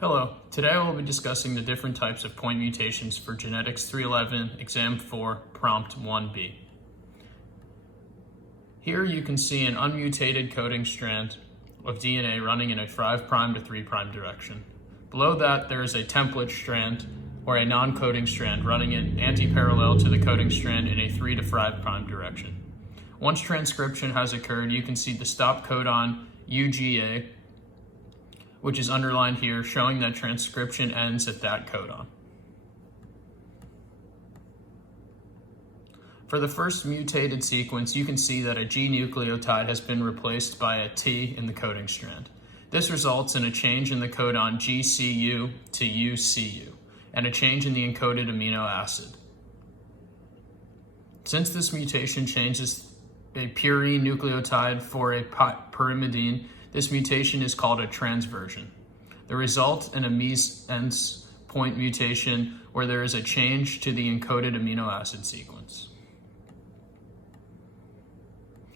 Hello, today I will be discussing the different types of point mutations for Genetics 311, Exam 4, Prompt 1b. Here you can see an unmutated coding strand of DNA running in a 5' to 3' direction. Below that, there is a template strand or a non-coding strand running in anti-parallel to the coding strand in a 3' to 5' direction. Once transcription has occurred, you can see the stop codon UGA, which is underlined here, showing that transcription ends at that codon. For the first mutated sequence, you can see that a G nucleotide has been replaced by a T in the coding strand. This results in a change in the codon GCU to UCU, and a change in the encoded amino acid. Since this mutation changes a purine nucleotide for a pyrimidine, this mutation is called a transversion. The result in a Missense point mutation where there is a change to the encoded amino acid sequence.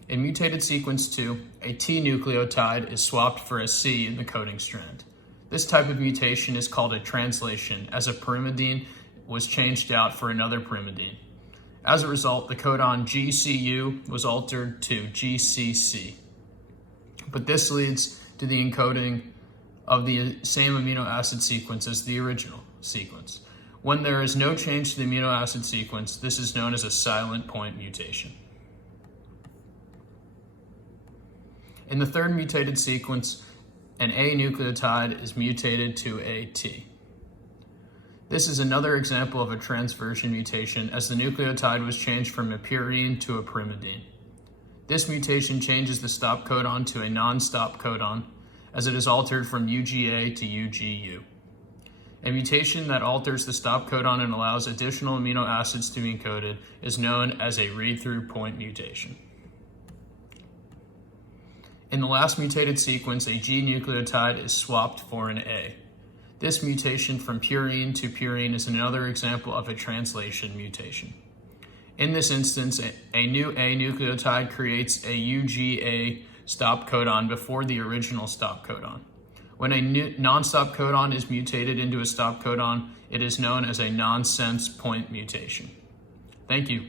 In mutated sequence 2, a T nucleotide is swapped for a C in the coding strand. This type of mutation is called a translation, as a pyrimidine was changed out for another pyrimidine. As a result, the codon GCU was altered to GCC. But this leads to the encoding of the same amino acid sequence as the original sequence. When there is no change to the amino acid sequence, this is known as a silent point mutation. In the third mutated sequence, an A nucleotide is mutated to a T. This is another example of a transversion mutation, as the nucleotide was changed from a purine to a pyrimidine. This mutation changes the stop codon to a non-stop codon, as it is altered from UGA to UGU. A mutation that alters the stop codon and allows additional amino acids to be encoded is known as a read-through point mutation. In the last mutated sequence, a G nucleotide is swapped for an A. This mutation from purine to purine is another example of a translation mutation. In this instance, a new A nucleotide creates a UGA stop codon before the original stop codon. When a non-stop codon is mutated into a stop codon, it is known as a nonsense point mutation. Thank you.